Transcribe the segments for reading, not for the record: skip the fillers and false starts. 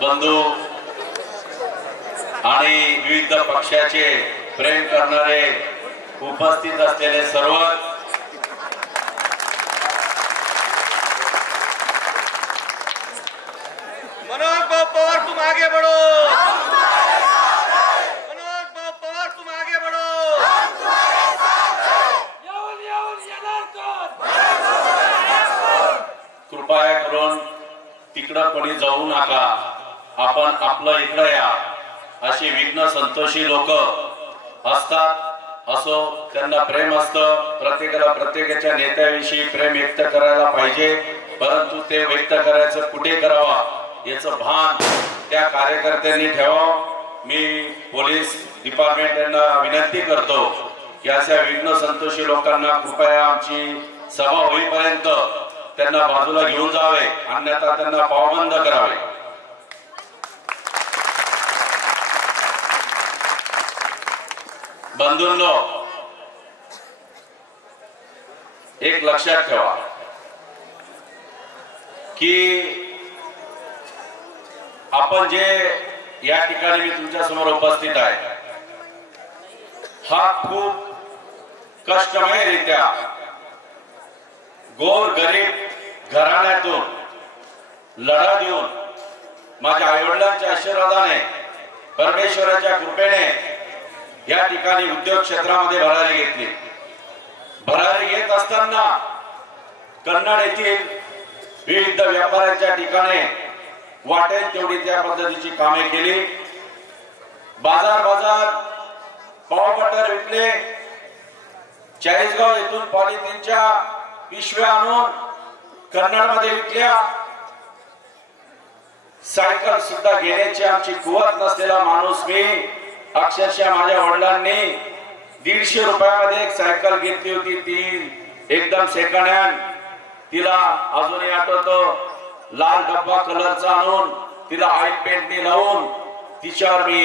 बंधू आणि विविध पक्षाचे प्रेम करणारे उपस्थित असलेले सर्व मनोज भाऊ पवार तुम आगे बढ़ो, मनोज भाऊ पवार तुम आगे बढ़ो, कृपया करून तिकडं कोणी जाऊ नका, आपण आपलं इकडं या. अशी विघ्न संतोषी लोक असतात, असो त्यांना प्रेम असतं. प्रत्येकाला प्रत्येकाच्या नेत्याविषयी प्रेम व्यक्त करायला पाहिजे, परंतु ते व्यक्त करायचं कुठे करावा याचं भान त्या कार्यकर्त्यांनी ठेवावं. मी पोलीस डिपार्टमेंट यांना विनंती करतो की अशा विघ्न संतोषी लोकांना कृपया आमची सभा होईपर्यंत त्यांना बाजूला घेऊन जावे, अन्यथा त्यांना पावबंद करावे. बंधूंनो, एक लक्षात ठेवा की आपण जे या ठिकाणी मी तुमच्या समोर उपस्थित आहे, हा खूप कष्टमयरित्या गोर गरीब घराण्यातून लढा देऊन माझ्या आईवडिलांच्या आशीर्वादाने परमेश्वराच्या कृपेने या ठिकाणी उद्योग क्षेत्रामध्ये भरारी घेतली. भरारी घेत असताना कन्नड येथील विविध व्यापाऱ्यांच्या ठिकाणी वाटेल तेवढी त्या पद्धतीची कामे केली. बाजार पाव बटर विकले. चाळीसगाव येथून पॉलिथिनच्या पिशव्या आणून कन्नडमध्ये विकल्या. सायकल सुद्धा घेण्याची आमची कुवत नसलेला माणूस मी. अक्षरशः माझ्या वडिलांनी 150 रुपयामध्ये एक सायकल घेतली होती, ती एकदम सेकंड हँड. तिला अजूनही आठवतं, लाल डब्बा कलरचा आणून तिला ऑइल पेंटने लावून तिच्यावर मी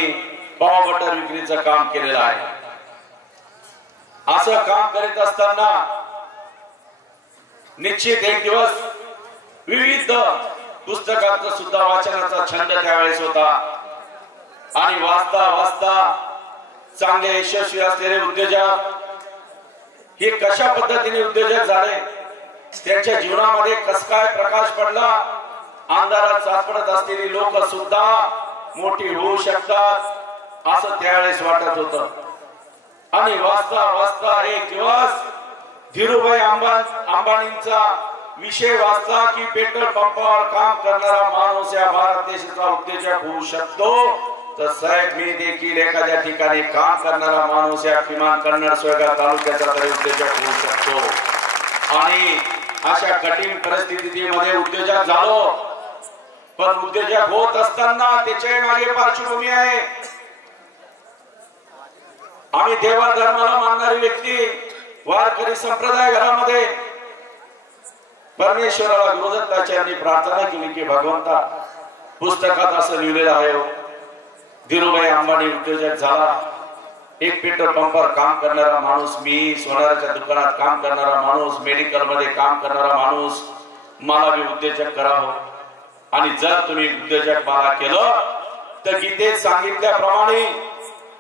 पाव बटर विक्रीचं काम केलेलं आहे. असं काम करीत असताना निश्चित एक दिवस विविध पुस्तकांचा सुद्धा वाचनाचा छंद त्यावेळेस होता आणि वाचता वाचता चांगले यशस्वी असलेले उद्योजक हे कशा पद्धतीने उद्योजक झाले, त्यांच्या जीवनामध्ये कस काय प्रकाश पडला, अंधारात सापडत असलेली लोक सुद्धा मोठी होऊ शकतात असं त्यावेळेस वाटत होतं. आणि वाचता वाचता एक दिवस धीरूभाई अंबानींचा विषय वाचला की पेट्रोल पंपावर काम करणारा माणूस या भारत देशाचा उद्योजक होऊ शकतो. तर साहेब, मी देखील एखाद्या ठिकाणी काम करणारा माणूस या किमान कन्नड सोयगाव तालुक्याचा तरी उद्योजक होऊ शकतो. आणि अशा कठीण परिस्थितीमध्ये उद्योजक झालो. पण उद्योजक होत असताना त्याच्या मागे पार्श्वभूमी आहे. आम्ही देवा धर्माला मानणारी व्यक्ती, वारकरी संप्रदाय घरामध्ये परमेश्वराला गुरुदत्ताचार्यांनी प्रार्थना केली की भगवंता, पुस्तकात असं लिहिलेलं आहे, धीरूभाई अंबानी उद्योजक झाला. एक पेट्रोल पंपावर काम करणारा माणूस मी, सोनाराच्या दुकानात काम करणारा माणूस, मेडिकल मध्ये काम करणारा माणूस, मला बी उद्योजक करावं. आणि जर तुम्ही उद्योजक मला केलं तर गीतेत सांगितल्याप्रमाणे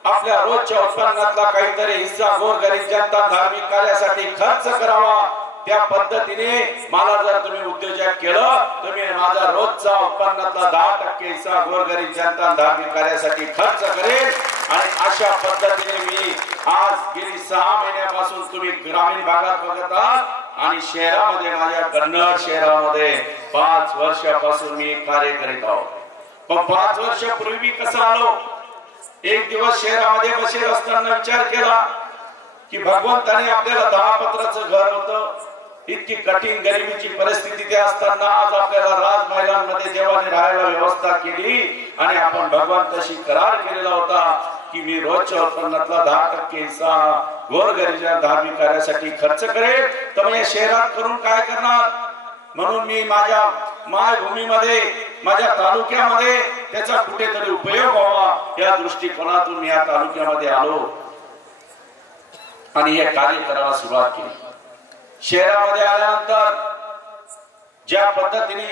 आपल्या रोजच्या उत्पन्नातला काहीतरी हिस्सा गोरगरीब जनता धार्मिक कार्यासाठी खर्च करावा. त्या पद्धतीने मला जर तुम्ही उद्योजक केलं, तुम्ही माझा रोजचा उत्पन्नातला 10% हिस्सा गोरगरीब जनता धार्मिक कार्यासाठी खर्च करेल. आणि अशा पद्धतीने मी आज गेली 6 महिन्यापासून तुम्ही ग्रामीण भागात बघत आहात आणि शहरामध्ये, माझ्या कन्नड शहरामध्ये 5 वर्षापासून मी कार्य करीत आहोत. पण 5 वर्षापूर्वी मी कसं आलो, एक दिवस शहरामध्ये बसेल असताना विचार केला की भगवंताने आपल्याला 10 पत्राचं घर होतं, इतकी कठीण गरिबीची परिस्थिती ते असताना आज आपल्याला राजमहलांमध्ये देवाने राहायला व्यवस्था केली आणि आपण भगवंताशी करार केलेला होता की मी रोजच्या उत्पन्नातला 10% हिस्सा गोरगरीब धार्मिक कार्यासाठी खर्च करेल. तर मी शहरात करून काय करणार, म्हणून मी माझ्या मायभूमीमध्ये, माझ्या तालुक्यामध्ये त्याचा कुठेतरी उपयोग व्हावा या दृष्टिकोनातून मी या तालुक्यामध्ये आलो आणि हे कार्य करायला सुरुवात केली. शहरामध्ये आल्यानंतर ज्या पद्धतीने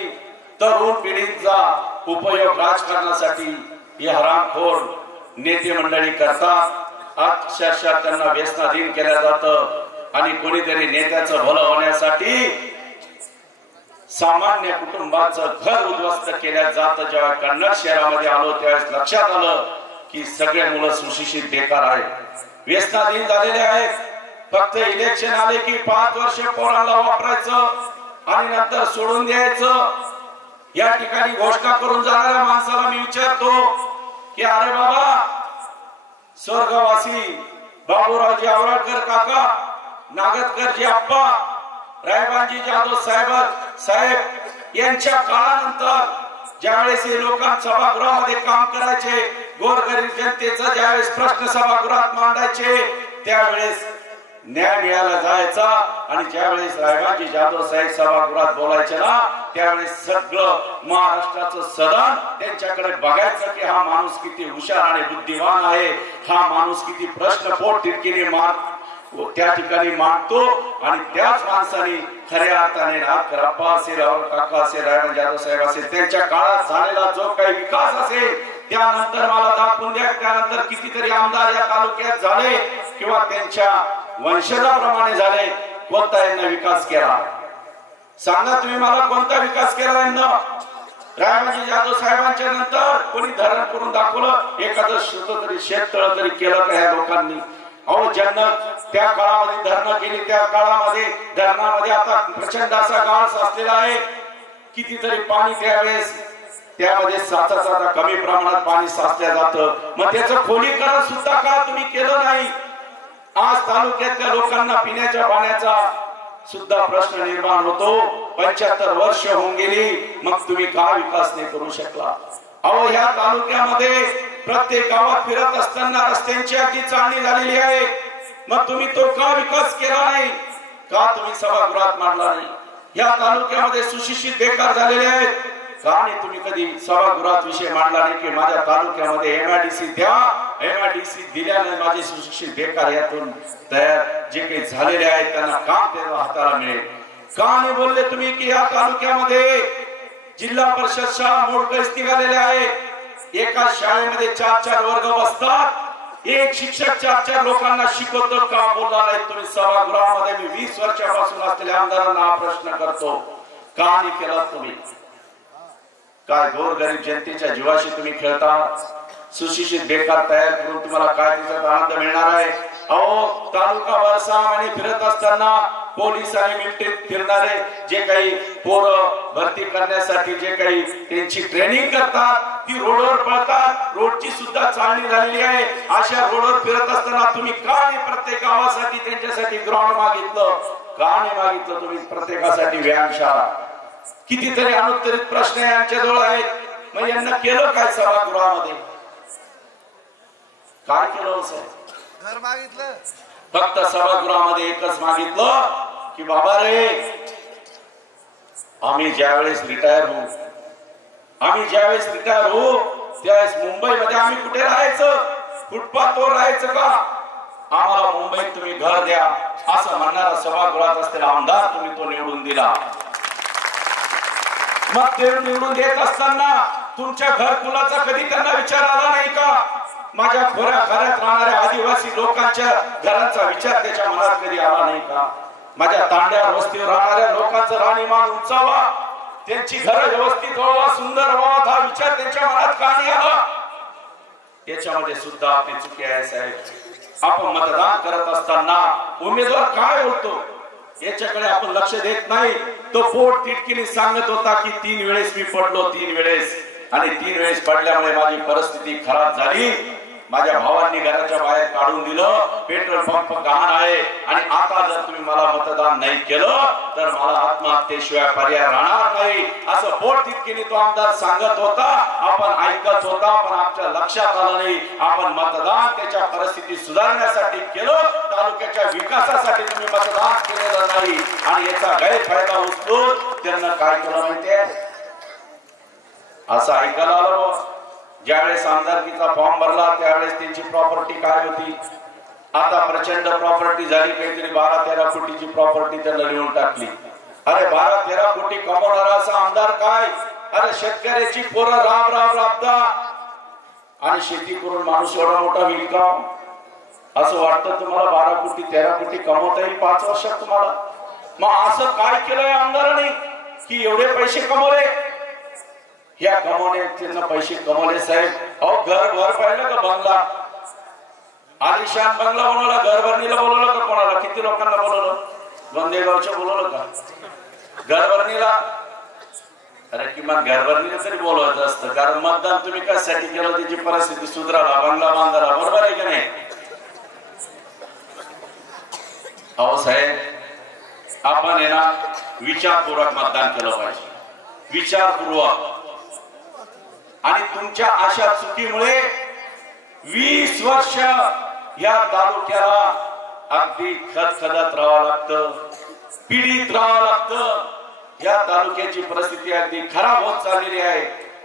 तरुण पिढीचा उपयोग राजकारणासाठी हे हरामखोर नेते मंडळी करतात। अक्षरशः त्यांना व्यसनाधीन केलं जातं आणि कोणीतरी नेत्याचं भलं होण्यासाठी सामान्य कुटुंबाचं घर उद्ध्वस्त केलं जातं। जेव्हा कन्नड शहरामध्ये आलो त्यावेळेस लक्षात आलं की सगळे मुलं सुशिक्षित बेकार आहेत, व्यसनाधीन झालेले आहेत। फक्त इलेक्शन आले की 5 वर्ष पोरांना वापरायचं आणि नंतर सोडून द्यायचं। या ठिकाणी घोषणा करून जाणाऱ्या माणसाला मी विचारतो की अरे बाबा, स्वर्गवासी बाबूरावजी आवळकर काका, नागतकरजी आप्पा, रायबानजी जाधव साहेब यांच्या काळानंतर ज्यावेळेस हे लोक सभागृहामध्ये काम करायचे, गोरगरीब जनतेचा ज्यावेळेस प्रश्न सभागृहात मांडायचे त्यावेळेस न्याय मिळाला जायचा आणि ज्यावेळेस रायबानजी जाधव साहेब सभागृहात बोलायचे ना त्यावेळेस सगळं महाराष्ट्राचं सदन त्यांच्याकडे बघायचं की हा माणूस किती हुशार आणि बुद्धिमान आहे, हा माणूस किती प्रश्न पोट तिरकीने त्या ठिकाणी मांडतो। आणि त्याच माणसाने खऱ्या अर्थाने नागरप्पा असेल, काका असेल, रायबानजी जाधव साहेब असेल त्यांच्या काळात झालेला जो काही विकास असेल त्यानंतर मला दाखवून द्या, त्यानंतर कितीतरी आमदार या तालुक्यात झाले किंवा त्यांच्या वंशजाप्रमाणे झाले, कोणता यांना विकास केला सांगा तुम्ही मला, कोणता विकास केला यांना? रायबानजी जाधव साहेबांच्या नंतर कोणी धरण करून दाखवलं, एखादं तरी शेततळ तरी केलं का या लोकांनी? अहो ज्यांना त्या काळामध्ये धरणं केली त्या काळामध्ये धरणामध्ये आता प्रचंड असा गाळ साचलेला आहे, कितीतरी पाणी त्यावेळेस त्यामध्ये साचा कमी प्रमाणात पाणी साचल्या जातं, मग त्याचं खोलीकरण सुद्धा का तुम्ही केलं नाही? आज तालुक्यातल्या लोकांना पिण्याच्या पाण्याचा सुद्धा प्रश्न निर्माण होतो। 75 वर्ष होऊन गेली, मग तुम्ही का विकास नाही करू शकला? अहो ह्या तालुक्यामध्ये प्रत्येक गावात फिरत असताना रस्त्यांची अगदी चांगली झालेली आहे, मग तुम्ही तो का विकास केला नाही? का तुम्ही सभागृहात मांडला नाही? या तालुक्यामध्ये सुशिक्षित बेकार झालेले आहेत, का नाही तुम्ही कधी सभागृहात विषय मांडला नाही की माझ्या तालुक्यामध्ये MIDC द्या, MIDC दिल्याने माझे सुशिक्षित बेकार यातून तयार जे काही झालेले आहेत त्यांना काम त्याला हाताला मिळेल? का नाही बोलले तुम्ही की या तालुक्यामध्ये जिल्हा परिषद शाळा मोडकळीस निघालेल्या आहे, एका शाळेमध्ये 4-4 वर्ग बसतात, एक शिक्षक 4-4 लोकांना शिकवतो, का बोलला नाही तुम्ही सभागृहामध्ये? मी 20 वर्षापासून असलेल्या आमदारांना हा प्रश्न करतो, का नाही केला तुम्ही? काय गोरगरीब जनतेच्या जीवाशी तुम्ही खेळता? सुशिक्षित बेकार तयार करून तुम्हाला काय त्याच्यात आनंद मिळणार आहे? अहो तालुका 6 महिने फिरत असताना पोलीस आणि मिलिटरीत फिरणारे जे काही पोरं भरती करण्यासाठी जे काही त्यांची ट्रेनिंग करतात ती रोडवर पळतात, रोडची सुद्धा चालणी झालेली आहे, अशा रोडवर फिरत असताना तुम्ही का नाही प्रत्येक गावासाठी त्यांच्यासाठी ग्राउंड मागितलं? का नाही मागितलं तुम्ही प्रत्येकासाठी व्यायामशाळा? कितीतरी अनुत्तरित प्रश्न यांच्याजवळ आहेत, मग यांना केलं काय सभागृहामध्ये? काय केलं साहेब? घर मागितलं, फक्त सभागृहामध्ये एकच मागितलं की बाबा रे, आम्ही ज्यावेळेस रिटायर होऊ त्यावेळेस मुंबईमध्ये आम्ही कुठे राहायचं? फुटपाथवर राहायचं का? आम्हाला मुंबईत तुम्ही घर द्या असं म्हणणारा सभागृहात असलेला आमदार तुम्ही तो निवडून दिला। मग ते निवडून देत असताना तुमच्या घरकुलाचा कधी त्यांना विचार आला नाही का? माझ्या खोऱ्यात राहणाऱ्या आदिवासी लोकांच्या घरांचा विचार त्याच्या मनात कधी आला नाही का? माझ्या तांड्यावर वस्तीवर राहणाऱ्या लोकांचं राहणीमान उंचावा, त्यांची घरं व्यवस्थित व्हावा, सुंदर व्हावा हा विचार त्यांच्या मनात का नाही आला? याच्यामध्ये सुद्धा आपली चुकी आहे साहेब। आपण मतदान करत असताना उमेदवार काय बोलतो याच्याकडे आपण लक्ष देत नाही। तो पोट तिटकीने सांगत होता की 3 वेळेस मी पडलो, 3 वेळेस, आणि 3 वेळेस पडल्यामुळे माझी परिस्थिती खराब झाली, माझ्या भावांनी घराच्या बाहेर काढून दिलं, पेट्रोल पंप गहाण आहे, आणि आता जर तुम्ही मला मतदान नाही केलं तर मला आत्महत्येशिवाय पर्याय राहणार नाही असं पोट तिटकीने तो आमदार सांगत होता। आपण ऐकत होता पण आमच्या लक्षात आलं नाही। आपण मतदान त्याच्या परिस्थिती सुधारण्यासाठी केलं, तालुक्याच्या विकासासाठी तुम्ही मतदान केलेलं नाही, आणि याचा गैरफायदा उचलून त्यांना काय केलं माहितीये? असं ऐकायला आलं, ज्यावेळेस आमदारकीचा फॉर्म भरला त्यावेळेस त्यांची प्रॉपर्टी काय होती, आता प्रचंड प्रॉपर्टी झाली, काहीतरी 12-13 कोटीची प्रॉपर्टी त्यांना लिहून टाकली। अरे 12-13 कोटी कमवणारा असा आमदार काय अरे शेतकऱ्याची पोरं राब राब राबता आणि शेती करून माणूस एवढा मोठा होईल का? असं वाटतं तुम्हाला 12 कोटी 13 कोटी कमवता येईल 5 वर्षात तुम्हाला? मग असं काय केलंय आमदारांनी की एवढे पैसे कमवले? या कमवण्याचे पैसे कमवले साहेब. अहो घर भर पाहिलं का? बंगला आलिशान बंगला बनवला. घरभरणीला बोलवलं का? कोणाला? किती लोकांना बोलवलं? गोंदेगावच्या बोलवलं का घरभरणीला? अरे किमान घरभरणीला तरी बोलवायचं असतं, कारण मतदान तुम्ही कशासाठी केलं? त्याची परिस्थिती सुधाराला, बंगला बांधायला. बरोबर आहे की नाही? अहो साहेब आपण आहे ना विचारपूर्वक मतदान केलं पाहिजे, विचारपूर्वक. आणि तुमच्या अशा चुकीमुळे 20 वर्ष या तालुक्याला अगदी खदखदत राहावं लागतं, पीडित राहावं लागतं. या तालुक्याची परिस्थिती अगदी खराब होत चाललेली आहे.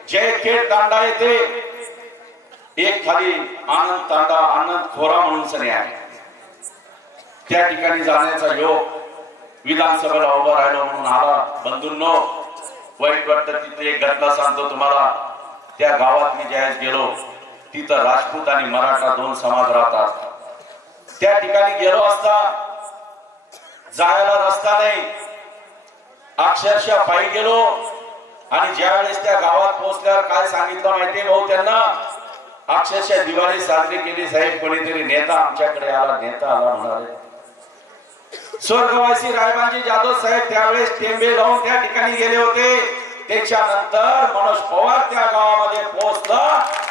जयखेड तांडा येथे एक खाली आनंद तांडा, आनंद खोरा म्हणून सने आहे. त्या ठिकाणी जाण्याचा योग विधानसभेला उभा राहिलो म्हणून आला. बंधूंनो वाईट वाटतं. तिथे एक घटना सांगतो तुम्हाला. त्या गावात मी ज्यावेळेस गेलो तिथं राजपूत आणि मराठा 2 समाज राहतात. त्या ठिकाणी गेलो असता जायला रस्ता नाही, अक्षरशः पायी गेलो. आणि ज्यावेळेस त्या गावात पोहोचल्यावर काय सांगितलं माहितीये भाऊ त्यांना? अक्षरशः दिवाळी साजरी केली साहेब. कोणीतरी नेता आमच्याकडे आला, नेता आला म्हणाले स्वर्गवासी रायबाजी जाधव साहेब त्यावेळेस टेंबे लावून त्या ठिकाणी गेले होते. त्याच्यानंतर मनोज पवार त्या गावामध्ये पोहोचला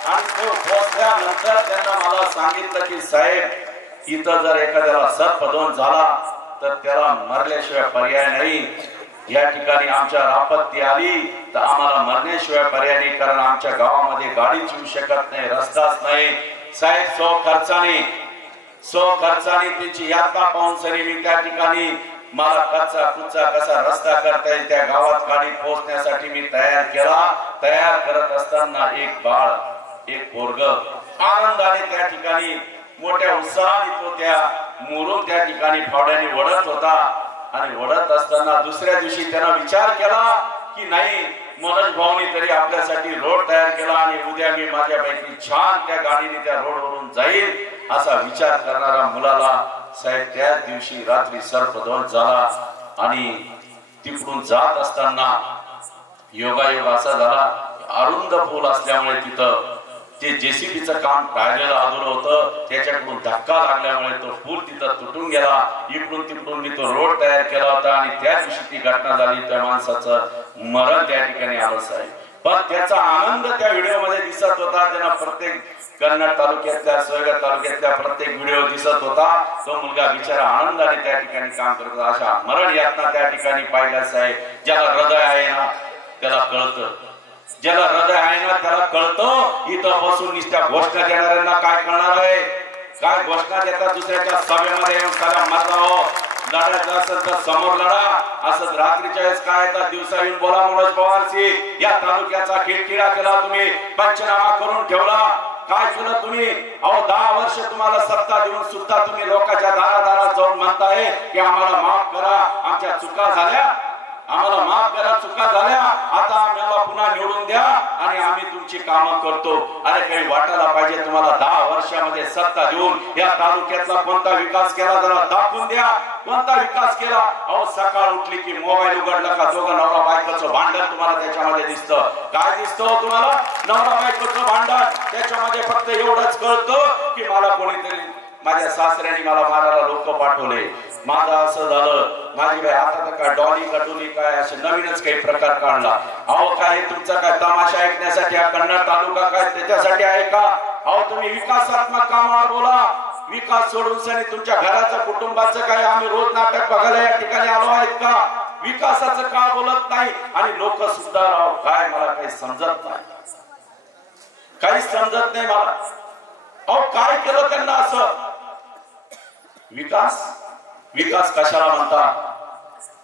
आणि तो पोहोचल्यानंतर त्यांना मला सांगितलं की साहेब इथं जर एखाद्याला सर्पदोष झाला तर त्याला मरल्याशिवाय पर्याय नाही. या ठिकाणी आमच्या आपत्ती आली तर आम्हाला मरण्याशिवाय पर्याय नाही, कारण आमच्या गावामध्ये गाडीच येऊ शकत नाही, रस्ताच नाही. साहेब सो खर्चाने त्यांची यात्रा पाहून सरी मी त्या ठिकाणी मला कच्चा कुच्चा कसा रस्ता करता येईल त्या गावात गाडी पोहोचण्यासाठी मी तयार केला. तयार करत असताना एक बाळ, एक पोरग आनंदाने त्या ठिकाणी मोठ्या उत्साहाने तो त्या मुरुम त्या ठिकाणी फावड्याने वडत होता. आणि वडत असताना दुसऱ्या दिवशी त्यानं विचार केला की नाही मनोज भाऊनी तरी आपल्यासाठी रोड तयार केला आणि उद्या मी माझ्यापैकी छान त्या गाडीने त्या रोडवरून जाईल असा विचार करणारा मुलाला साहेब त्याच दिवशी रात्री सर्पदोष झाला. आणि तिकडून जात असताना योगायोग असा झाला, अरुंद पूल असल्यामुळे तिथं ते जेसीबीचं काम राहिलेलं अधूर होतं. त्याच्याकडून धक्का लागल्यामुळे तो पूल तिथं तुटून गेला. इकडून तिकडून मी तो रोड तयार केला होता आणि त्या दिवशी ती घटना झाली. त्या माणसाचं मरण त्या ठिकाणी आलं साहेब. पण त्याचा आनंद त्या व्हिडिओ मध्ये दिसत होता. त्यांना प्रत्येक कन्नड तालुक्यातल्या सोयगाव तालुक्यातल्या प्रत्येक व्हिडिओ दिसत होता. तो मुलगा बिचारा आनंदाने त्या ठिकाणी काम करत होता. अशा मरण यातना त्या ठिकाणी पाहिल्या साहेब. ज्याला हृदय आहे ना त्याला कळतं, ज्याला हृदय आहे ना त्याला कळतं. इथं बसून नुसत्या घोषणा देणाऱ्यांना काय कळणार आहे? काय घोषणा देतात दुसऱ्याच्या सभेमध्ये येऊन सगळ्या मतावर लढायचं असेल तर समोर लढा. असं रात्रीच्या वेळेस काय येतात दिवसा येऊन बोला मनोज पवारशी. या तालुक्याचा किरकिरा केला तुम्ही, पंचनामा करून ठेवला. काय केलं तुम्ही? अहो 10 वर्ष तुम्हाला सत्ता देऊन सुद्धा तुम्ही लोकांच्या दारादारात जाऊन म्हणताय की आम्हाला माफ करा, आमच्या चुका झाल्या, आम्हाला माफ करा, चुका झाल्या, आता आम्हाला पुन्हा निवडून द्या आणि आम्ही तुमची कामं करतो. अरे काही वाटायला पाहिजे तुम्हाला. 10 वर्षामध्ये सत्ता देऊन या तालुक्यातला कोणता विकास केला जरा दाखवून द्या. कोणता विकास केला? अहो सकाळ उठली की मोबाईल उघडला का दोघं नवरा बायकोचं भांडण तुम्हाला त्याच्यामध्ये दिसतं. काय दिसतं तुम्हाला? नवरा बायकोचं भांडण. त्याच्यामध्ये फक्त एवढंच कळतं की मला कोणीतरी माझ्या सासऱ्याने मला मारायला लोक पाठवले, माझं असं झालं, माझी बाई आता तर काय डॉली कटोली काय असे नवीनच काही प्रकार काढला. अहो काय तुमचा काय तमाशा ऐकण्यासाठी हा कन्नड तालुका काय त्याच्यासाठी आहे का? अहो तुम्ही विकासात्मक कामावर बोला. विकास सोडून सनी तुमच्या घराचं कुटुंबाचं काय आम्ही रोज नाटक बघायला या ठिकाणी आलो आहेत का? विकासाचं का बोलत नाही? आणि लोक सुद्धा राव काय मला काही समजत नाही, काही समजत नाही मला. अहो काय केलं त्यांना असं? विकास विकास कशाला म्हणता?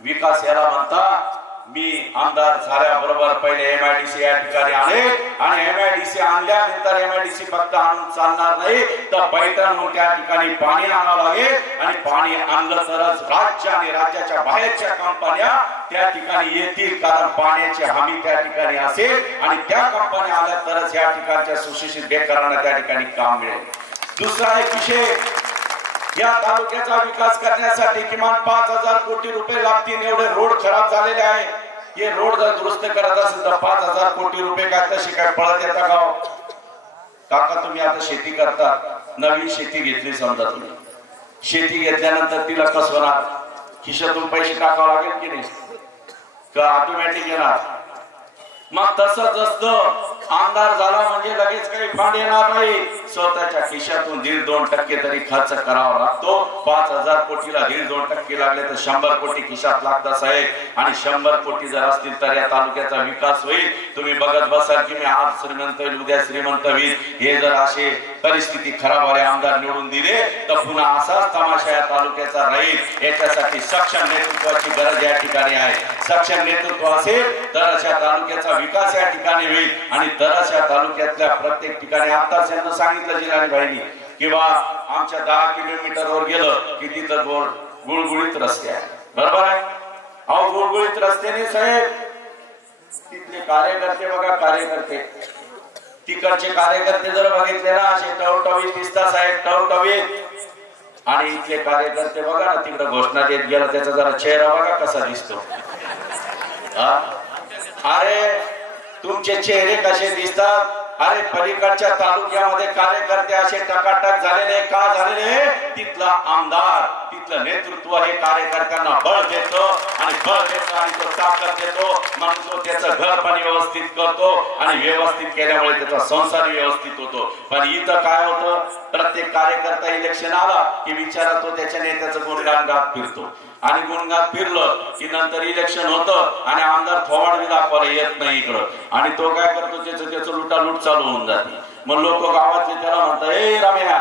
विकास याला म्हणता मी आमदार झाल्याबरोबर पहिले MIDC या ठिकाणी आले आणि MIDC आणल्यानंतर MIDC फक्त आणून चालणार नाही तर पैठणहून त्या ठिकाणी पाणी आणावं लागेल आणि पाणी आणलं तरच राज्य आणि राज्याच्या बाहेरच्या कंपन्या त्या ठिकाणी येतील, कारण पाण्याची हमी त्या ठिकाणी असेल आणि त्या कंपन्या आल्या तरच या ठिकाणच्या सुशिक्षित बेकारांना त्या ठिकाणी काम मिळेल. दुसरा एक विषय, या तालुक्याचा विकास करण्यासाठी किमान 5,000 कोटी रुपये लागतील. एवढे रोड खराब झालेले आहे. हे रोड जर दुरुस्त करत असेल तर 5,000 कोटी रुपये काय तशी काय पळत येता गाव? काका तुम्ही आता शेती करता, नवीन शेती घेतली समजा, तुम्ही शेती घेतल्यानंतर तिला कसं होणार? खिशातून पैसे टाकावं लागेल की नाही? का ऑटोमॅटिक येणार? मग तसंच असतं, आमदार झाला म्हणजे लगेच काही फंड येणार नाही. स्वतःच्या खिशातून 1.5-2% तरी खर्च करावा लागतो. 5,000 कोटीला 1.5-2% लागले तर 100 कोटी खिशात लागतात साहेब. आणि 100 कोटी जर असतील तर या तालुक्याचा विकास होईल. तुम्ही बघत बसाल की मी आज श्रीमंत होईल, उद्या श्रीमंत होईल. हे जर असे परिस्थिती खराब वाले आमदार निवडून दिले तर पुन्हा असाच तमाशा या तालुक्याचा राहील. याच्यासाठी सक्षम नेतृत्वाची गरज या ठिकाणी आहे. सक्षम नेतृत्व असेल तरच या तालुक्याचा विकास या ठिकाणी होईल आणि तरच या तालुक्यातल्या प्रत्येक ठिकाणी, आताच यांना सांगितलं जिल्हानी भाईनी किंवा आमच्या 10 किलोमीटरवर गेलं की तिथं गुळगुळीत रस्ते आहे. बरोबर आहे? अहो गुळगुळीत रस्त्याने साहेब तिथले कार्यकर्ते बघा, कार्यकर्ते तिकडचे कार्यकर्ते जर बघितले ना असे टवटवीत दिसतात साहेब, टवटवीत. आणि इथले कार्यकर्ते बघा ना तिकडे घोषणा देत गेला त्याचा जरा चेहरा बघा कसा दिसतो. अरे तुमचे चेहरे कसे दिसतात? अरे पलीकडच्या तालुक्यामध्ये कार्यकर्ते असे टकाटक झालेले का झालेले? तिथला आमदार, तिथलं नेतृत्व हे कार्यकर्त्यांना बळ देतो आणि बळ देतो आणि तो ताकद देतो. म्हणून तो त्याचं घर पण व्यवस्थित करतो आणि व्यवस्थित केल्यामुळे त्याचा संसार व्यवस्थित होतो. पण इथं काय होतं, प्रत्येक कार्यकर्ता इलेक्शन आला की विचारा तो त्याच्या नेत्याचं गुणगान गात फिरतो आणि गुणगान फिरलं की नंतर इलेक्शन होतं आणि आमदार थोवाड दाखवायला येत नाही इकडं आणि तो काय करतो त्याचं लुटालूट चालू होऊन जाते. मग लोक गावातले त्याला म्हणतात, ए रम्या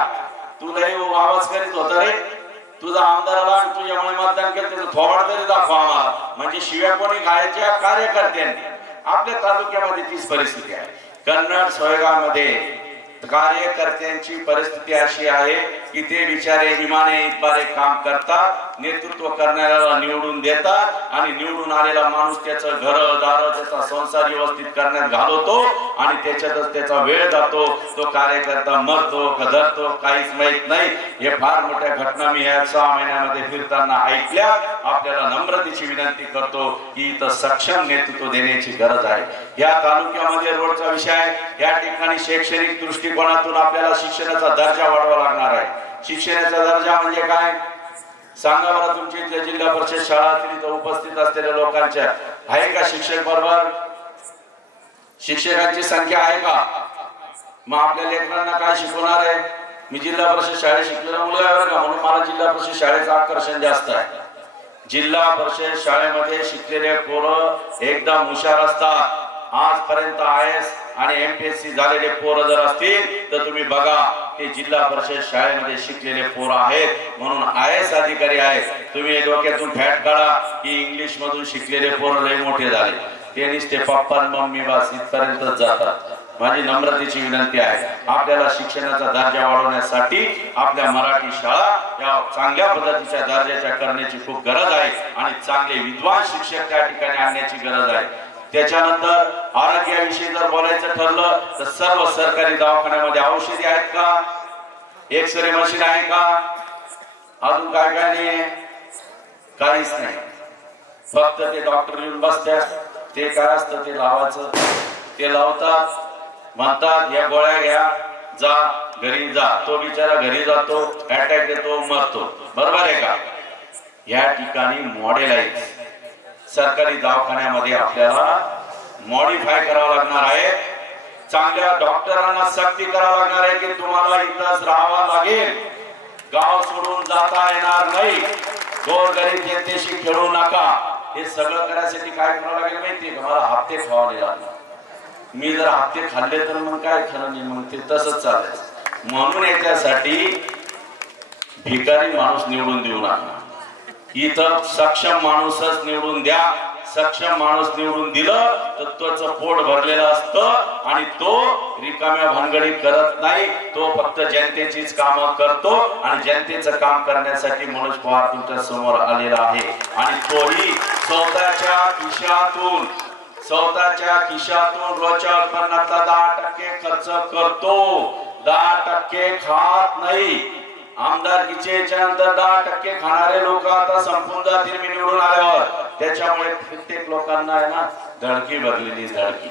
तुला आवाज करीत होता रे, तुझा आमदाराला आणि तुझ्यामुळे मतदान केलं त्याचं थोवाड तरी दाखवा आम्हाला. म्हणजे शिव्या कोणी गायच्या कार्यकर्त्यांनी. आपल्या तालुक्यामध्ये तीच परिस्थिती आहे. कन्नड सोयगावमध्ये कार्यकर्त्यांची परिस्थिती अशी आहे की ते बिचारे इमाने इतबारे काम करतात, नेतृत्व करणाऱ्याला निवडून देतात आणि निवडून आलेला माणूस त्याचं घरदार त्याचा संसार व्यवस्थित करण्यात घालवतो आणि त्याच्यातच त्याचा वेळ जातो. तो कार्यकर्ता मरतो कधरतो काहीच माहित नाही. हे फार मोठ्या घटना मी या 6 महिन्यामध्ये फिरताना ऐकल्या. आपल्याला नम्रतेची विनंती करतो की इथं सक्षम नेतृत्व देण्याची गरज आहे. या तालुक्यामध्ये रोडचा विषय आहे. या ठिकाणी शैक्षणिक दृष्टिकोनातून आपल्याला शिक्षणाचा दर्जा वाढवावा लागणार आहे. शिक्षणाचा दर्जा म्हणजे काय सांगा बरं? तुमच्या इथल्या जिल्हा परिषद शाळातील इथं उपस्थित असलेल्या लोकांच्या आहे का शिक्षक बरोबर? शिक्षकांची संख्या आहे का? मग आपल्या लेकरांना काय शिकवणार आहे? मी जिल्हा परिषद शाळेत शिकलेला मुलं आहे का, म्हणून मला जिल्हा परिषद शाळेचं आकर्षण जास्त आहे. जिल्हा परिषद शाळेमध्ये शिकलेले पोरं एकदम हुशार असतात. आजपर्यंत IAS आणि MPSC झालेले पोरं जर असतील तर तुम्ही बघा ते जिल्हा परिषद शाळेमध्ये शिकलेले पोरं आहेत म्हणून IAS अधिकारी आहेत. तुम्ही डोक्यातून फॅट काढा की इंग्लिश मधून शिकलेले पोरं लय मोठे झाले, ते नुसते पप्पा मम्मी बस इथपर्यंतच जातात. माझी नम्रतेची विनंती आहे, आपल्याला शिक्षणाचा दर्जा वाढवण्यासाठी आपल्या मराठी शाळा या चांगल्या पद्धतीच्या दर्जाच्या करण्याची खूप गरज आहे आणि चांगले विद्वान शिक्षक त्या ठिकाणी आणण्याची गरज आहे. त्याच्यानंतर आरोग्याविषयी जर बोलायचं ठरलं तर सर्व सरकारी दवाखान्यामध्ये औषधी आहेत का? एक्सरे मशीन आहे का? अजून काय काय नाही? काहीच नाही. फक्त ते डॉक्टर येऊन बसतात, ते काय असतं ते लावायचं, ते लावतात, म्हणतात या गोळ्या घ्या, जा घरी जा. तो बिचारा घरी जातो, अटॅक येतो, मरतो. बरोबर आहे का? या ठिकाणी मॉडेल आहे. सरकारी दवाखान्यामध्ये आपल्याला मॉडिफाय करावं लागणार आहे. चांगल्या डॉक्टरांना सक्ती करावं लागणार आहे की तुम्हाला इथंच राहावं लागेल, गाव सोडून जाता येणार नाही, गोरगरीब जनतेशी खेळू नका. हे सगळं करायसाठी काय करावं लागेल माहितीये का? मला हप्ते खावावे लागले. मी जर हप्ते खाल्ले तर मग काय खरं नाही, मग ते तसंच चालायचं. म्हणून याच्यासाठी भिकारी माणूस निवडून देऊ नका. इथं सक्षम माणूसच निवडून द्या. सक्षम माणूस निवडून दिलं तर त्याचं पोट भरलेलं असतं आणि तो रिकाम्या भानगडी करत नाही. तो फक्त जनतेचीच कामं करतो आणि जनतेचं काम करण्यासाठी मनोज पवार तुमच्या समोर आलेला आहे आणि तोही स्वतःच्या खिशातून रोजच्या उत्पन्नातला 10% खर्च करतो, 10% खात नाही. आमदारकीचे नंतर 10% खाणारे लोक आता संपून जातील मी निवडून आल्यावर. त्याच्यामुळे प्रत्येक लोकांना आहे ना धडकी भरलेली धडकी.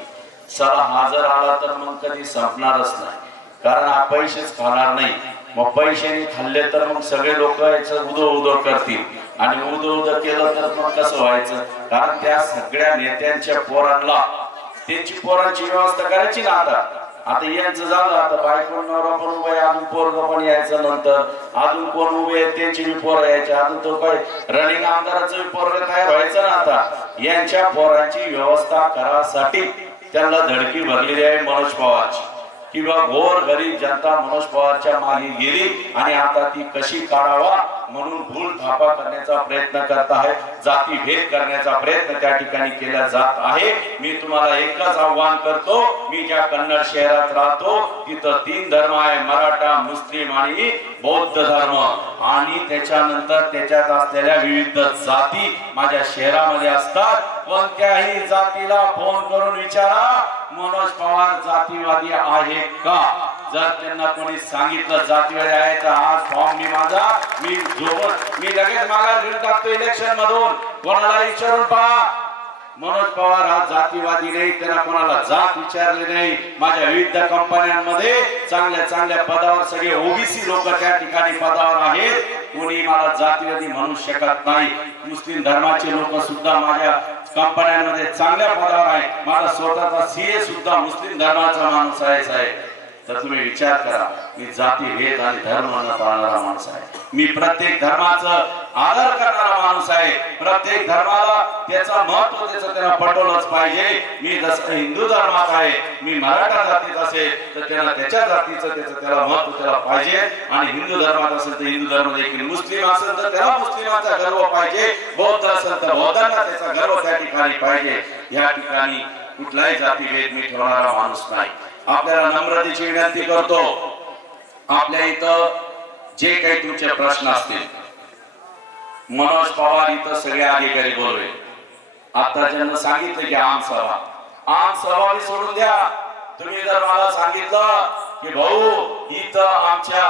साला हा जर आला तर मग कधी संपणारच नाही, कारण हा पैसेच खाणार नाही. मग पैशाने खाल्ले तर मग सगळे लोक याचं उदो उदो करतील, आणि उदो उदो केलं तर मग कसं व्हायचं? कारण त्या सगळ्या नेत्यांच्या पोरांना त्यांची पोरांची व्यवस्था करायची ना. आता यांचं झालं, आता बायको नवरा पण उभे, अजून पोरग पण यायचं, नंतर अजून कोण उभे त्यांची बी पोरं यायचे, अजून तो काय रनिंग आमदाराचं पोरग तयार व्हायचं ना. आता यांच्या पोरांची व्यवस्था करासाठी त्यांना धडकी भरलेली आहे मनोज पवारची, किंवा गोर गरीब जनता मनोज पवारच्या मागे गेली आणि आता ती कशी काढावा म्हणून भूल थापा करण्याचा प्रयत्न करत आहे, जाती भेद करण्याचा प्रयत्न त्या ठिकाणी केला जात आहे. मी तुम्हाला एकच आव्हान करतो, मी ज्या कन्नड शहरात राहतो तिथं 3 धर्म आहे, मराठा, मुस्लिम आणि बौद्ध धर्म, आणि त्याच्यानंतर त्याच्यात असलेल्या विविध जाती माझ्या शहरामध्ये असतात. कोणत्याही जातीला फोन करून विचारा मनोज पवार जातीवादी आहे का. जर त्यांना कोणी सांगितलं जातीवादी आहे तर हा फॉर्म मी लगेच माघार घेऊन टाकतो इलेक्शन मधून. कोणाला विचारून पहा, मनोज पवार हा जातीवादी नाही, त्यांना कोणाला जात विचारले नाही. माझ्या विविध कंपन्यांमध्ये चांगल्या चांगल्या पदावर सगळे ओबीसी लोक त्या ठिकाणी पदावर आहेत. कोणी मला जातीवादी म्हणू शकत नाही. मुस्लिम धर्माचे लोक सुद्धा माझ्या कंपन्यांमध्ये चांगल्या पदावर आहे. माझा स्वतःचा सीए सुद्धा मुस्लिम धर्माचा माणूस आहे साहेब. तर तुम्ही विचार करा, मी जाती भेद आणि धर्म न पाळणारा माणूस आहे. मी प्रत्येक धर्माचं आदर करणारा माणूस आहे. प्रत्येक धर्माला त्याचा महत्व त्याला पटवलंच पाहिजे. मी जसं हिंदू धर्मात आहे, मी मराठा जातीत असेल तर त्याला त्याच्या जातीचं त्याला महत्व त्याला पाहिजे, आणि हिंदू धर्मात असेल तर हिंदू धर्म देखील, मुस्लिम असेल तर त्याला मुस्लिमांचा गर्व पाहिजे, बौद्ध असेल तर बौद्धांना त्याचा गर्व त्या ठिकाणी पाहिजे. या ठिकाणी कुठलाही जातीभेद मी ठेवणारा माणूस नाही. आपल्याला नम्रतेची विनंती करतो, आपल्या इथं जे काही तुमचे प्रश्न असतील, मनोज पवार इथं सगळे अधिकारी बोलवे. आता ज्यांना सांगितलं की आम सभा सोडून द्या. तुम्ही जर मला सांगितलं की भाऊ इथं आमच्या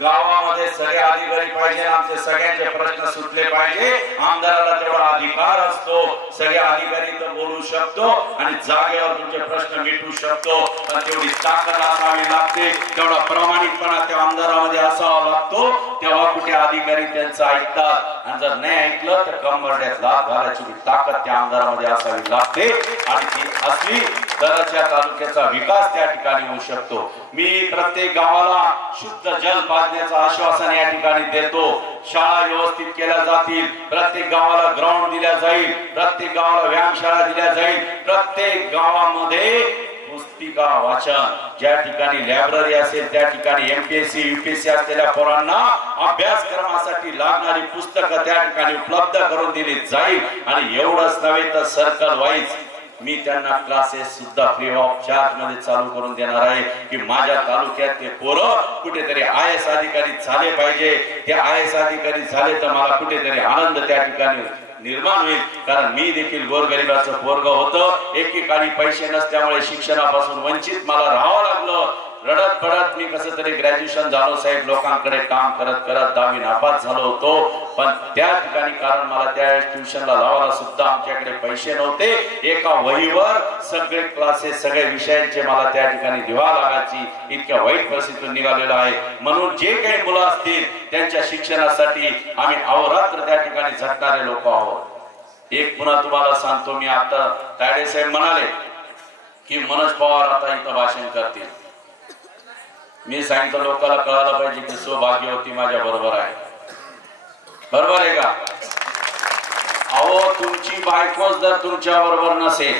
गावामध्ये सगळे अधिकारी पाहिजे, आमचे सगळ्यांचे प्रश्न सुटले पाहिजे, आमदाराला तेवढा अधिकार असतो, सगळे अधिकारी तर बोलू शकतो आणि जागेवर तुमचे प्रश्न मिटवू शकतो. पण तेवढी ताकद असावी लागते, तेवढा प्रामाणिकपणा त्या आमदारामध्ये असावा लागतो. तेव्हा कुठे अधिकारी त्यांचं ऐकतात, आणि जर नाही ऐकलं तर कंबरड्यात लाथ घालायची ताकद त्या आमदारामध्ये असावी लागते, आणि ती असली तरच या तालुक्याचा विकास त्या ठिकाणी होऊ शकतो. मी प्रत्येक गावाला शुद्ध जल पाजण्याचं आश्वासन या ठिकाणी देतो. शाळा व्यवस्थित केल्या जातील, प्रत्येक गावाला ग्राउंड दिल्या जाईल, प्रत्येक गावाला व्यायामशाळा दिल्या जाईल, प्रत्येक गावामध्ये पुस्तिका वाचन, ज्या ठिकाणी लायब्ररी असेल त्या ठिकाणी एमपीएससी यूपीएससी असलेल्या पोरांना अभ्यासक्रमासाठी लागणारी पुस्तकं त्या ठिकाणी उपलब्ध करून दिली जाईल. आणि एवढंच नव्हे तर सर्कल वाईज मी त्यांना क्लासेस सुद्धा फ्री ऑफ चार्ज मध्ये चालू करून देणार आहे, की माझ्या तालुक्यात ते पोरं कुठेतरी आयएस अधिकारी झाले पाहिजे. ते आयएस अधिकारी झाले तर मला कुठेतरी आनंद त्या ठिकाणी निर्माण होईल. कारण मी देखील गोरगरिबाचं पोरग होतं, एकेकाळी पैसे नसल्यामुळे शिक्षणापासून वंचित मला राहावं लागलं. रडत पडत मी कसं तरी ग्रॅज्युएशन झालो साहेब, लोकांकडे काम करत करत 10वी नापास झालो होतो. पण त्या ठिकाणी कारण मला त्यावेळेस ट्युशनला लावायला सुद्धा आमच्याकडे पैसे नव्हते. एका वहीवर सगळे क्लासेस सगळे विषयांचे मला त्या ठिकाणी लिहावं लागायची, इतक्या वाईट परिस्थितीतून निघालेलो आहे. म्हणून जे काही मुलं असतील त्यांच्या शिक्षणासाठी आम्ही अहोरात्र त्या ठिकाणी झटणारे लोक आहोत. एक पुन्हा तुम्हाला सांगतो, मी आता तायडे साहेब म्हणाले की मनोज पवार आता इथं भाषण करतील. मी सांगितलं लोकांना कळायला पाहिजे की सौभाग्यवती माझ्या बरोबर आहे. बरोबर आहे का? अहो तुमची बायकोच जर तुमच्या बरोबर नसेल,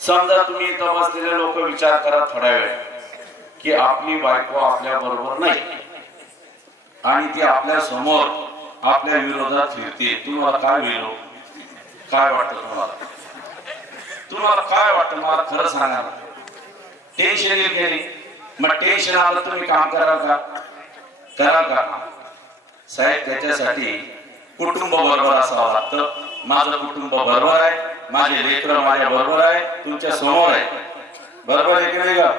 समजा तुम्ही इथं बसलेले लोक विचार करा थोड्या वेळ की आपली बायको आपल्या बरोबर नाही आणि ती आपल्या समोर आपल्या विरोधात फिरते, तुम्हाला काय होईल? काय वाटतं तुम्हाला काय वाटतं? मला खरं सांगा. टेन्शन येईल, मग टेन्शन आलं तुम्ही काम कराल का साहेब? त्याच्यासाठी कुटुंब बरोबर असावं लागतं. माझं कुटुंब बरोबर आहे, माझे लेकरं माझ्या बरोबर आहे, तुमच्या समोर आहे, बरोबर आहे की नाही का?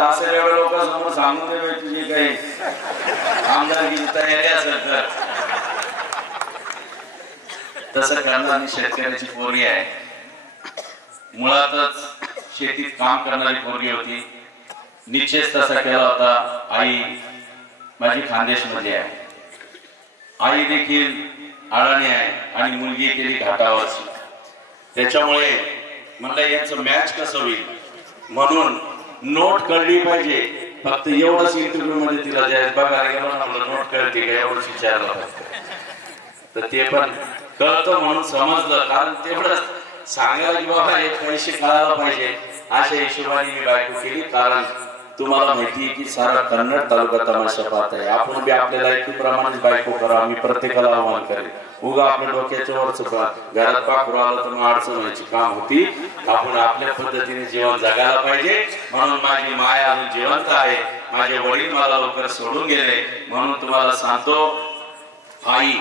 असं एवढ्या लोकांसमोर सांगून दे तुझी काही आमदारकीची तयारी असेल तर तसं करणारी शेतकऱ्याची पोरगी आहे. मुळातच शेतीत काम करणारी पोरगी होती. निश्चय तसा केला होता. आई माझी खानदेश मध्ये आहे, आई देखील अडाणी आहे आणि मुलगी केली घाटावरची. त्याच्यामुळे म्हणलं यांचं मॅच कसं होईल म्हणून नोट कळली पाहिजे. फक्त एवढंच इंटरव्ह्यू मध्ये तिला जायचं बघायला गेलो ना, म्हणलं नोट कळते का एवढंच विचारलं तर ते पण कळतं म्हणून समजलं. कारण तेवढंच सांगायला की बाबा हे पैसे कळायला पाहिजे अशा हिशोबाने मी बायको केली. कारण तुम्हाला माहिती आहे की सारा कन्नड तालुका तमाशा पाहत आहे. आपण बी आपल्या लायकीप्रमाणेच बायको करा. मी प्रत्येकाला आव्हान करेन. उगा आपल्या डोक्याच्या वरच घरात पाखरू आलं तर मग अडचण व्हायची काम होती. आपण आपल्या पद्धतीने जीवन जगायला पाहिजे. म्हणून माझी माय अजून जिवंत आहे. माझे वडील मला लवकर सोडून गेले. म्हणून तुम्हाला सांगतो आई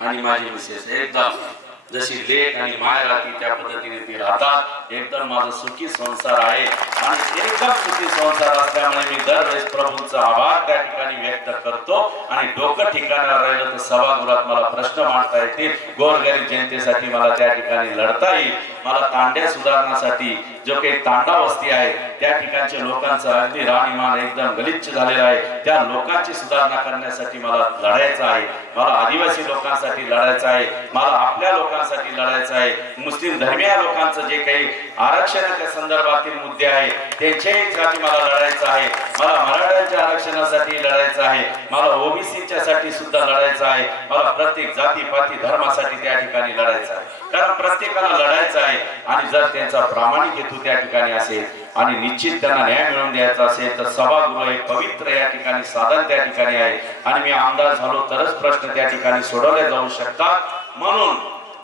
आणि माझी मिसेस एकदम जशी लेक आणि माय राहते त्या पद्धतीने ती राहतात. एकदम माझा सुखी संसार आहे आणि एकदम सुखी संसार असल्यामुळे मी दरवेळेस प्रभूंचा आभार त्या ठिकाणी व्यक्त करतो. आणि डोकं ठिकाणावर राहिलं तर सभागृहात मला प्रश्न मांडता येतील. गोरगरीब जनतेसाठी मला त्या ठिकाणी लढता येईल. मला तांड्या सुधारण्यासाठी जो काही तांडा वस्ती आहे त्या ठिकाणच्या लोकांचा अगदी राहणीमान एकदम गलिच्छ झालेला आहे. त्या लोकांची सुधारणा करण्यासाठी मला लढायचं आहे. मला आदिवासी लोकांसाठी लढायचं आहे. मला आपल्या लोकांसाठी लढायचं आहे. मुस्लिम धर्मीय लोकांचं जे काही आरक्षणाच्या संदर्भातील मुद्दे आहे त्यांच्यासाठी मला लढायचं आहे. मला मराठ्यांच्या आरक्षणासाठी लढायचं आहे. मला ओबीसीच्या साठी सुद्धा लढायचं आहे. मला प्रत्येक जाती पाती धर्मासाठी त्या ठिकाणी लढायचं आहे. कारण प्रत्येकाला लढायचं आहे. आणि जर त्यांचा प्रामाणिक हेतू त्या ठिकाणी असेल आणि निश्चित त्यांना न्याय मिळवून द्यायचा असेल तर सभागृह हे पवित्र या ठिकाणी साधन त्या ठिकाणी आहे. आणि मी आमदार झालो तरच प्रश्न त्या ठिकाणी सोडवले जाऊ शकतात. म्हणून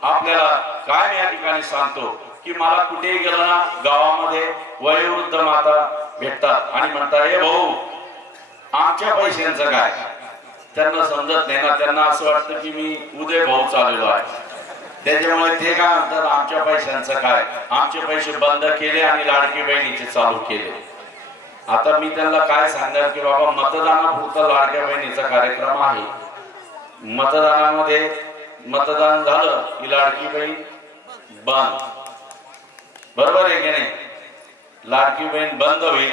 आपल्याला काय या ठिकाणी सांगतो की मला कुठेही गेलो ना गावामध्ये वयोवृद्ध माता भेटतात आणि म्हणतात हे भाऊ आमच्या पैशांचं काय. त्यांना समजत नाही ना. त्यांना असं वाटतं की मी उदय भाऊ चाललेलो आहे. त्याच्यामुळे ते काय म्हणतात आमच्या पैशांचं काय. आमचे पैसे बंद केले आणि लाडकी बहिणीचे चालू केले. आता मी त्यांना काय सांगणार की बाबा मतदानापुरता लाडक्या बहिणीचा कार्यक्रम आहे. मतदानामध्ये मतदान झालं की लाडकी बहीण बंद. बरोबर आहे की नाही. लाडकी बहीण बंद होईल.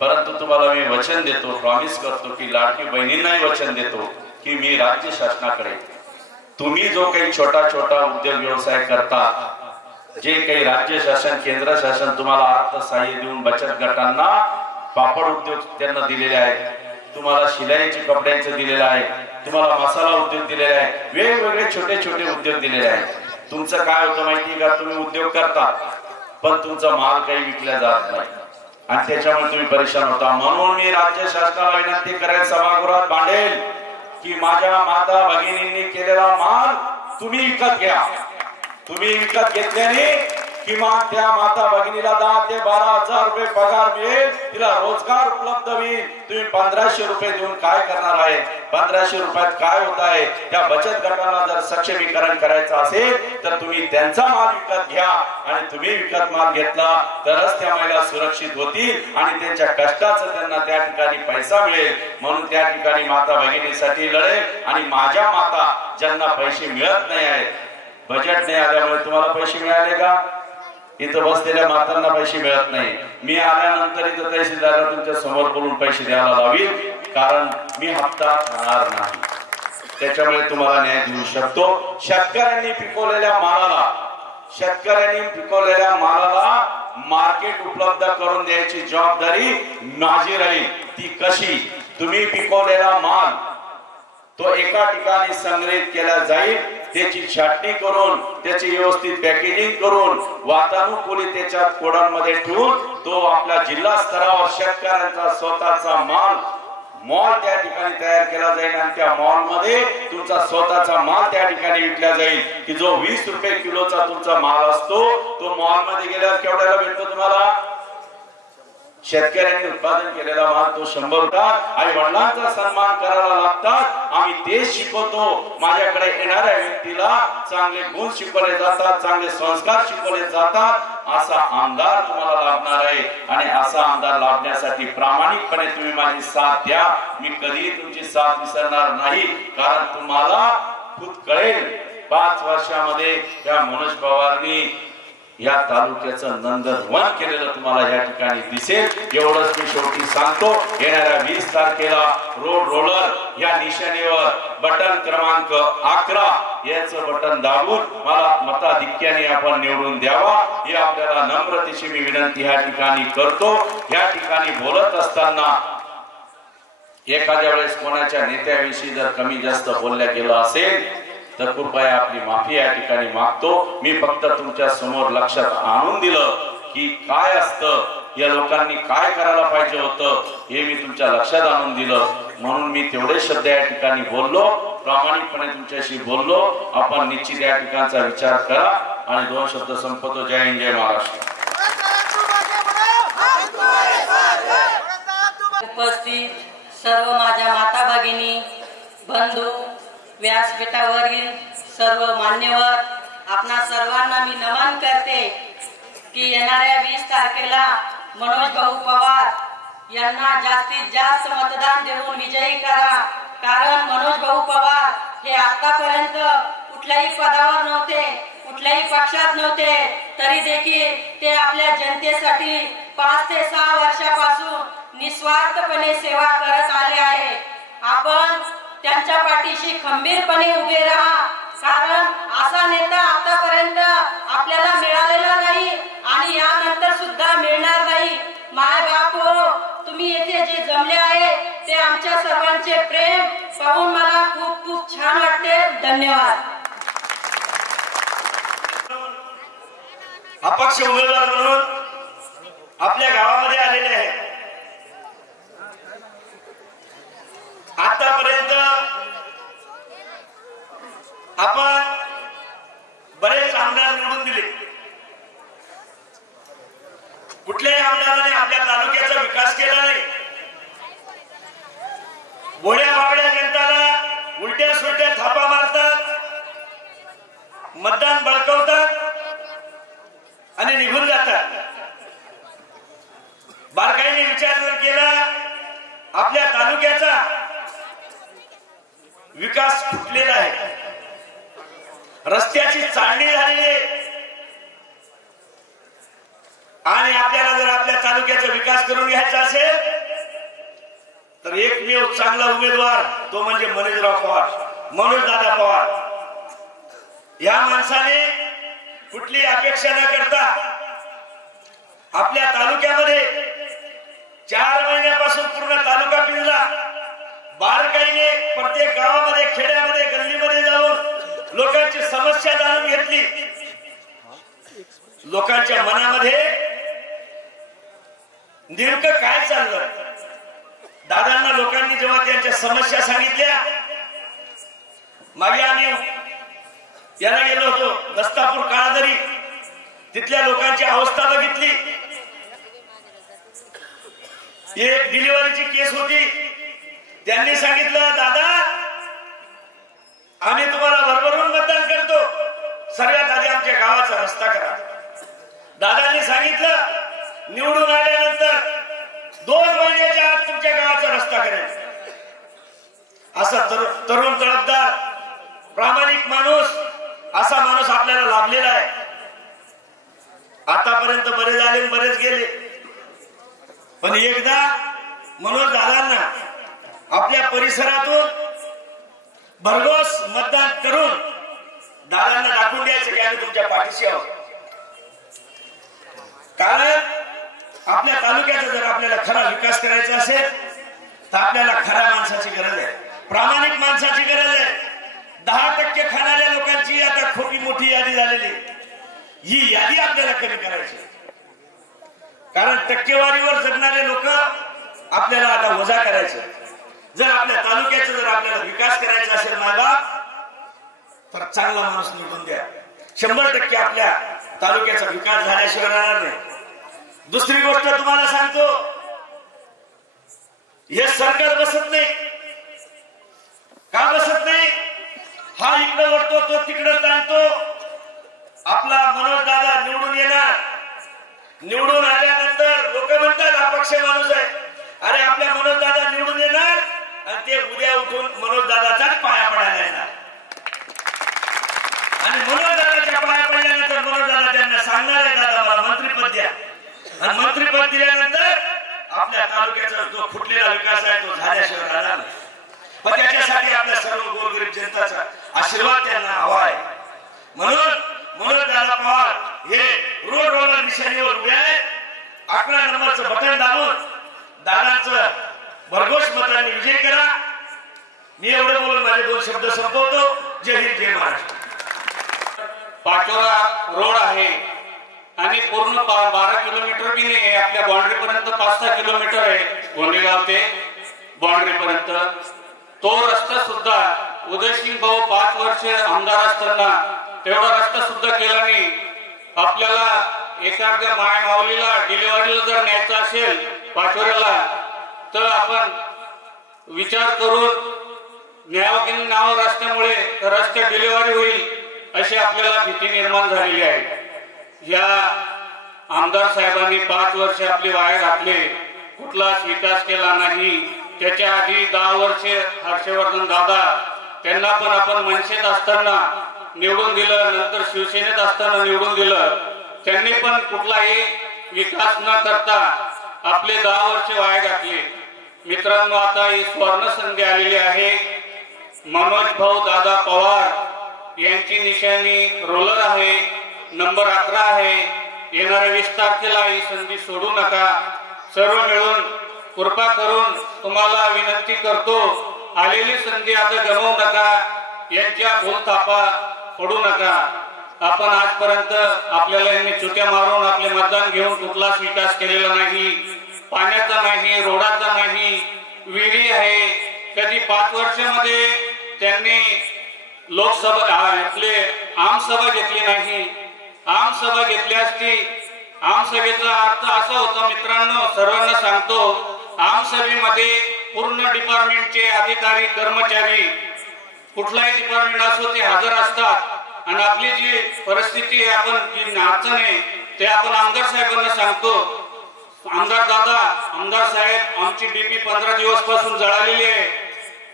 परंतु तुम्हाला मी वचन देतो, प्रॉमिस करतो की लाडकी बहिणींनाही वचन देतो की मी राज्य शासनाकडे तुम्ही जो काही छोटा छोटा उद्योग व्यवसाय करता, जे काही राज्य शासन केंद्र शासन तुम्हाला अर्थसहाय्य देऊन बचत गटांना पापड उद्योग त्यांना दिलेले आहेत, तुम्हाला शिलाईचे कपड्यांचे दिलेले आहे, तुम्हाला मसाला उद्योग दिलेला आहे, वेगवेगळे छोटे छोटे उद्योग दिलेले आहेत. तुमचं काय होतं माहिती का, तुम्ही उद्योग करता पण तुमचा माल काही विकला जात नाही आणि त्याच्यामुळे तुम्ही परेशान होता. म्हणून मी राज्य शासनाला विनंती करेल, सभागृहात मांडेल की माझ्या माता भगिनींनी केलेला माल तुम्ही विकत घ्या. तुम्ही विकत घेतल्याने किमान त्या माता भगिनीला 10 ते 12,000 रुपये पगार मिळेल, तिला रोजगार उपलब्ध होईल. तुम्ही 1500 रुपये देऊन काय करणार आहे. 1500 रुपयात काय होत आहे. त्या बचत गटाला जर सक्षमीकरण करायचं असेल तर तुम्ही त्यांचा माल विकत घ्या आणि तुम्ही विकत माल घेतला तरच त्या महिला सुरक्षित होतील आणि त्यांच्या कष्टाचं त्यांना त्या ठिकाणी पैसा मिळेल. म्हणून त्या ठिकाणी माता भगिनीसाठी लढेल. आणि माझ्या माता ज्यांना पैसे मिळत नाही आहेत, बजेट नाही आल्यामुळे तुम्हाला पैसे मिळाले का. इथं बसलेल्या मातांना पैसे मिळत नाही. मी आल्यानंतर इथं तहसीलदार तुमच्या समोर बोलून पैसे द्यायला लावी, कारण मी हप्ता खाणार नाही. त्याच्यामुळे तुम्हाला न्याय देऊ शकतो. शेतकऱ्यांनी पिकवलेल्या मालाला मार्केट उपलब्ध करून द्यायची जबाबदारी माझी राहील. ती कशी, तुम्ही पिकवलेला माल तो एका ठिकाणी संग्रहित केला जाईल, त्याची छाटणी करून त्याची व्यवस्थित पॅकेजिंग करून वातानुकूलित त्याच्या कोडांमध्ये ठेवून तो आपल्या जिल्हा स्तरावर शेतकऱ्यांचा स्वतःचा मॉल त्या ठिकाणी तयार केला जाईल आणि त्या मॉल मध्ये तुमचा स्वतःचा माल त्या ठिकाणी विकला जाईल. की जो 20 रुपये किलोचा तुमचा माल असतो तो मॉल मध्ये गेल्यावर केवढ्याला भेटतो तुम्हाला, शेतकऱ्यांनी उत्पादन केलेला माल तो 100 रुपयात आई वडिलांचा सन्मान करायला लागतात आम्ही तेच शिकवतो माझ्याकडे येणाऱ्या व्यक्तीला चांगले गुण शिकवले जातात चांगले संस्कार शिकवले जातात असा आमदार तुम्हाला लाभणार आहे आणि असा आमदार लाभण्यासाठी प्रामाणिकपणे तुम्ही माझी साथ द्या मी कधी तुमची साथ विसरणार नाही कारण तुम्हाला खुद कळेल 5 वर्षामध्ये त्या मनोज पवारनी या तालुक्याचं नंदनवन केलेलं तुम्हाला या ठिकाणी दिसेल एवढंच मी शेवटी सांगतो येणाऱ्या 20 तारखेला रोड रोलर या निशाणीवर बटन क्रमांक 11 याचं बटन दाबून मला मताधिक्याने आपण निवडून द्यावा ही आपल्याला नम्रतेची मी विनंती या ठिकाणी करतो या ठिकाणी बोलत असताना एखाद्या वेळेस कोणाच्या नेत्याविषयी जर कमी जास्त बोलल्या गेलं असेल तर कृपया आपली माफी या ठिकाणी मागतो मी फक्त तुमच्या समोर लक्षात आणून दिलं की काय असतं या लोकांनी काय करायला पाहिजे होतं हे मी तुमच्या लक्षात आणून दिलं म्हणून मी तेवढे शब्द या ठिकाणी बोललो प्रामाणिकपणे तुमच्याशी बोललो आपण निश्चित या ठिकाणचा विचार करा आणि 2 शब्द संपवतो जय हिंद जय महाराष्ट्र उपस्थित सर्व माझ्या माता भगिनी बंधू व्यासपीठावरील सर्व मान्यवर आपणा सर्वांना मी नमन करते की येणाऱ्या 20 तारखेला मनोज भाऊ पवार यांना जास्तीत जास्त मतदान देऊन विजयी करा कारण मनोज भाऊ पवार हे आतापर्यंत कुठल्याही पदावर नव्हते कुठल्याही पक्षात नव्हते तरी देखील ते आपल्या जनतेसाठी 5 ते 6 वर्षापासून निस्वार्थपणे सेवा करत आले आहे आपण त्यांच्या पाठीशी खंबीरपणे उभे राहा कारण असा नेता आतापर्यंत आपल्याला मिळालेला नाही आणि यानंतर सुद्धा मिळणार नाही माय बाप हो तुम्ही येथे जे जमले आहे ते आमच्या सर्वांचे प्रेम पाहून मला खूप खूप छान वाटते धन्यवाद अपक्ष उमेदवार म्हणून आपल्या गावामध्ये आलेले आहे आतापर्यंत आपण बरेच आमदार निवडून दिले कुठल्याही आमदाराने आपल्या तालुक्याचा विकास केला नाही भोळ्या बावड्या जनताला उलट्या सुलट्या थापा मारतात मतदान बळकवतात आणि निघून जातात बारकाईने विचार जर केला आपल्या तालुक्याचा विकास फुटलेला आहे रस्त्याची चाळणी झालेली आहे आणि आपल्याला जर आपल्या तालुक्याचा विकास करून घ्यायचा असेल तर एकमेव चांगला उमेदवार तो म्हणजे मनोजराव पवार मनोजदादा पवार या माणसाने कुठली अपेक्षा न करता आपल्या तालुक्यामध्ये 4 महिन्यापासून पूर्ण तालुका पिंजला बारकाईने प्रत्येक गावामध्ये खेड्यामध्ये गल्लीमध्ये जाऊन लोकांची समस्या जाणून घेतली लोकांच्या मनामध्ये नेमकं काय चाललं दादांना लोकांनी जेव्हा त्यांच्या समस्या सांगितल्या मागे आम्ही याला गेलो होतो दस्तापूर काळादरी तिथल्या लोकांची अवस्था बघितली एक डिलिव्हरीची केस होती त्यांनी सांगितलं दादा आम्ही तुम्हाला भरभरून मतदान करतो सर्वात आधी आमच्या गावाचा रस्ता करा दादांनी सांगितलं निवडून आल्यानंतर 2 महिन्याच्या आत तुमच्या गावाचा रस्ता करेल असा तरुण तळपदार प्रामाणिक माणूस असा माणूस आपल्याला लाभलेला आहे आतापर्यंत बरेच आले बरेच गेले पण एकदा मनोज दादांना आपल्या परिसरातून भरघोस मतदान करून दादांना दाखवून द्यायचं की आम्ही तुमच्या पाठीशी आहोत कारण आपल्या तालुक्याचा जर आपल्याला खरा विकास करायचा असेल तर आपल्याला खऱ्या माणसाची गरज आहे प्रामाणिक माणसाची गरज आहे 10% खाणाऱ्या लोकांची आता खूप मोठी यादी झालेली ही यादी आपल्याला कमी करायची कारण टक्केवारीवर जगणारे लोक आपल्याला आता वजा करायचे जर आपल्या तालुक्याचा जर आपल्याला विकास करायचा असेल मायबाप तर चांगला माणूस निवडून द्या 100% आपल्या तालुक्याचा विकास झाल्याशिवाय राहणार नाही दुसरी गोष्ट तुम्हाला सांगतो हे सरकार बसत नाही का बसत नाही? हा इकडे वळतो तो तिकडे ताणतो. आपला मनोज दादा निवडून येणार, निवडून आल्यानंतर लोक म्हणतात हा पक्ष माणूस आहे. अरे आपल्या मनोज दादा निवडून येणार आणि ते उद्या उठून मनोज दादाच्याच पाया पडायला येणार आणि मनोज दादाच्या पाया पडल्यानंतर मनोज दादा त्यांना सांगणार आहे दादा मला मंत्रीपद द्या आणि मंत्रीपद दिल्यानंतर आपल्या तालुक्याचा जो फुटलेला विकास आहे तो झाल्याशिवाय राहणार नाही. पण त्याच्यासाठी आपल्या सर्व गोरगरीब जनताचा आशीर्वाद त्यांना हवा आहे. म्हणून मनोज दादा पवार हे रोड रोलर निशाणीवर उभे आहे. 11 नंबरचं बटन दाबून दादांचं भरघोस मतांनी विजय करा. मी एवढे बोलून माझे 2 शब्द संपवतो. जय हिंद जय महाराष्ट्र. पाचोरा रोड आहे आणि पूर्ण 12 किलोमीटर बी नाही, आपल्या बाउंड्री पर्यंत 5-6 किलोमीटर आहे गोंडेगाव ते बाउंड्री पर्यंत. तो रस्ता सुद्धा उदयसिंग भाऊ 5 वर्ष आमदार असताना तेवढा रस्ता सुद्धा केला नाही. आपल्याला एखाद्या माय माऊलीला डिलिव्हरीला जर न्यायचं असेल पाचोऱ्याला तर आपण विचार करून न्यावं की नाव रस्त्यामुळे रस्त्यात डिलिव्हरी होईल अशी आपल्याला भीती निर्माण झालेली आहे. या आमदार साहेबांनी 5 वर्ष आपले वाया घातले, कुठलाच विकास केला नाही. त्याच्या आधी 10 वर्ष हर्षवर्धन दादा त्यांना पण आपण मनसेत असताना निवडून दिलं, नंतर शिवसेनेत असताना निवडून दिलं. त्यांनी पण कुठलाही विकास न करता आपले 10 वर्ष वाया घातले. मित्रांनो, आता ही सुवर्ण संधी आलेली आहे. मनोज भाऊ दादा पवार यांची निशाणी रोलर आहे, नंबर 11 आहे. येणाऱ्या 20 तारखेला ही संधी सोडू नका. सर्व मिळून कृपा करून तुम्हाला विनंती करतो, आलेली संधी आता गमावू नका, यांच्या भूलथापा पडू नका. आपण आजपर्यंत आपल्याला यांनी चुट्या मारून आपले मतदान घेऊन कुठलाच विकास केलेला नाही. पाण्याचा नाही, रोडाचा नाही, विहिरी आहे. कधी 5 वर्षामध्ये त्यांनी लोकसभा आपले आमसभा घेतली नाही. आमसभा घेतली असती. आमसभेचा अर्थ असा होता मित्रांनो, सर्वांना सांगतो, आमसभेमध्ये पूर्ण डिपार्टमेंटचे अधिकारी कर्मचारी कुठलाही डिपार्टमेंट असो ते हजर असतात आणि आपली जी परिस्थिती आहे, आपण जी अडचण आहे ते आपण आमदार साहेबांना सांगतो. आमदार दादा, आमदार साहेब, आमची डीपी 15 दिवस पासून जळालेली आहे,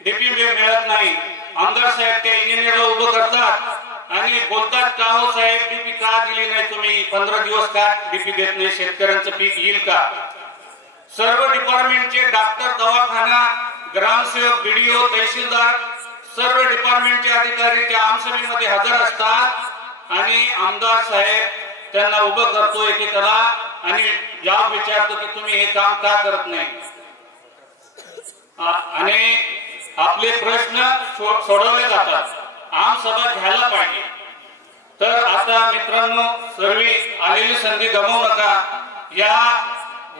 डीपी मिळत नाही. आमदार साहेब त्या इंजिनियरला उभं करतात आणि बोलतात, का हो साहेब डीपी का दिली नाही तुम्ही, 15 दिवस का डीपी देत नाही, शेतकऱ्यांचं पीक येईल का? सर्व डिपार्टमेंटचे डॉक्टर, दवाखाना, ग्रामसेवक, बीडीओ, तहसीलदार, सर्व डिपार्टमेंटचे अधिकारी त्या आमसभेमध्ये हजर असतात आणि आमदार साहेब त्यांना उभं करतो एकेकाला आणि जॉब विचारतो की तुम्ही हे काम का करत नाही आणि आपले प्रश्न सोडवले जातात. आमसभा घ्यायला पाहिजे. तर आता मित्रांनो, सर्व आलेली संधी गमावू नका. या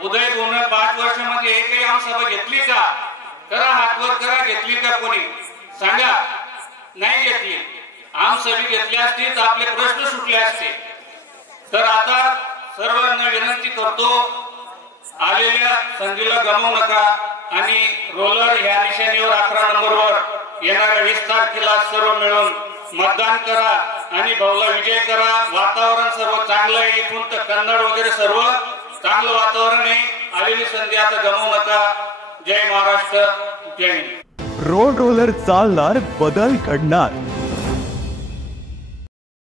उदय 5 वर्षामध्ये एकही आमसभा घेतली का? करा, हातवर करा, घेतली का कोणी सांगा. नाही घेतली. आमसभा घेतली असती तर आपले प्रश्न सुटले असते. तर आता सर्वांना विनंती करतो, आलेल्या संधीला गमावू नका आणि रोलर ह्या निशाणीवर 11 नंबरवर येणाऱ्या 20 तारखेला सर्व मिळून मतदान करा आणि भाऊला विजय करा. वातावरण सर्व चांगलं आहे. इथून तर कन्नड वगैरे सर्व चांगलं वातावरण आहे. आलेली संधी आता गमावू नका. जय महाराष्ट्र, जय हिंद. रोड रोलर चालणार, बदल घडणार.